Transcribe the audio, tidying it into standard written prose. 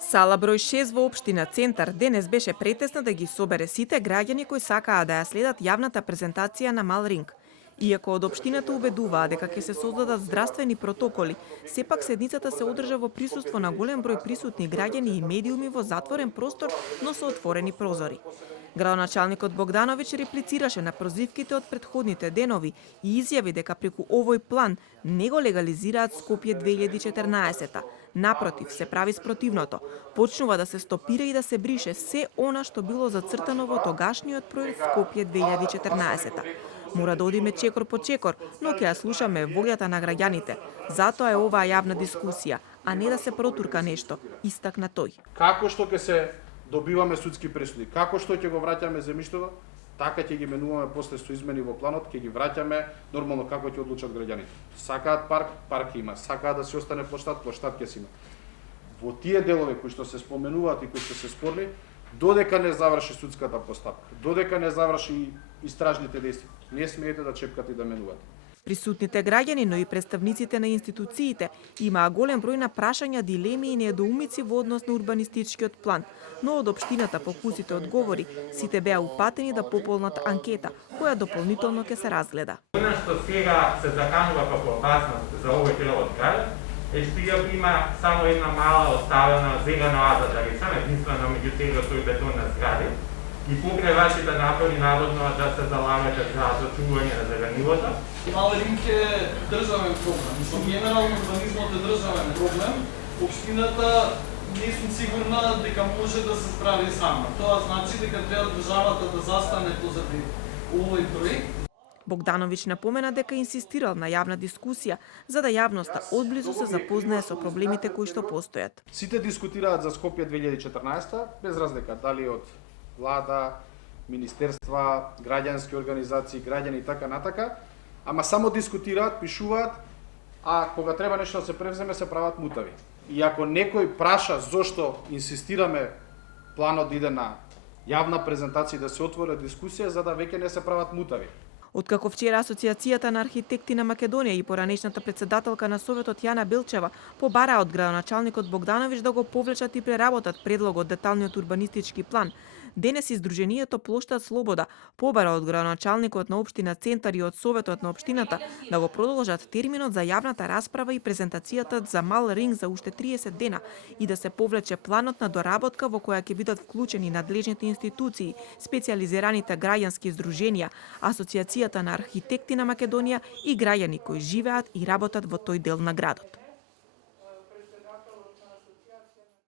Сала број 6 во општина Центар денес беше претесна да ги собере сите граѓани кои сакаа да ја следат јавната презентација на Мал Ринг. Иако од општината убедуваа дека ќе се создадат здравствени протоколи, сепак седницата се одржа во присуство на голем број присутни граѓани и медиуми во затворен простор, но со отворени прозори. Градоначалникот Богдановиќ реплицираше на прозивките од претходните денови и изјави дека преку овој план не го легализираат Скопје 2014. Напротив, се прави спротивното. Почнува да се стопира и да се брише се она што било зацртано во тогашниот проект Скопје 2014. Мора да одиме чекор по чекор, но ќе ја слушаме волјата на граѓаните. Затоа е оваа јавна дискусија, а не да се протурка нешто, истакна тој. Како што ќе се добиваме судски пресуди, како што ќе го враќаме земјиштето, така ќе ги менуваме после со измени во планот, ќе ги враќаме нормално како ќе одлучат граѓаните. Сакаат парк, парк има, сакаат да се остане плоштад, плоштад ќе си има. Во тие делови кои што се споменуваат и кои што се спорни, додека не заврши судската постапка, додека не заврши истражните действија, не смеете да чепкате и да менувате. Присутните граѓани, но и представниците на институциите имаа голем број на прашања, дилеми и недоумици во однос на урбанистичкиот план, но од општината по кусите одговори сите беа упатени да пополнат анкета, која дополнително ќе се разгледа. Она што сега се заканува како опасност за овој дел од градот е што има само една мала оставена зелена аза, да речем, единствено меѓу целиот тој бетон на згради, и покрај вашите напори народно да се залагате за зачување на зеленилото. Мал Ринг е државен проблем. Мислам, генерално урбанизмот е државен проблем. Општината не сум сигурна дека може да се справи сама. Тоа значи дека треба државата да застане позади овој проект. Богдановиќ напомена дека инсистирал на јавна дискусија, за да јавноста одблизу се запознае со проблемите кои што постојат. Сите дискутираат за Скопје 2014, без разлика дали од влада, министерства, граѓански организации, граѓани и така натака, ама само дискутираат, пишуваат, а кога треба нешто да се превземе, се прават мутави. И ако некој праша зошто инсистираме планот да иде на јавна презентација и да се отвори дискусија, за да веќе не се прават мутави. Откако вчера Асоциацијата на архитекти на Македонија и поранешната председателка на Советот Јана Белчева побараа од градоначалникот Богдановиќ да го повлечат и преработат предлогот деталниот урбанистички план, денес издруженијето Плоштад Слобода побара од градоначалникот на општина Центар и од Советот на општината да го продолжат терминот за јавната расправа и презентацијата за Мал Ринг за уште 30 дена и да се повлече планот на доработка во која ќе бидат вклучени надлежните институции, специјализираните граѓански издруженија, Асоциацијата на архитекти на Македонија и граѓани кои живеат и работат во тој дел на градот.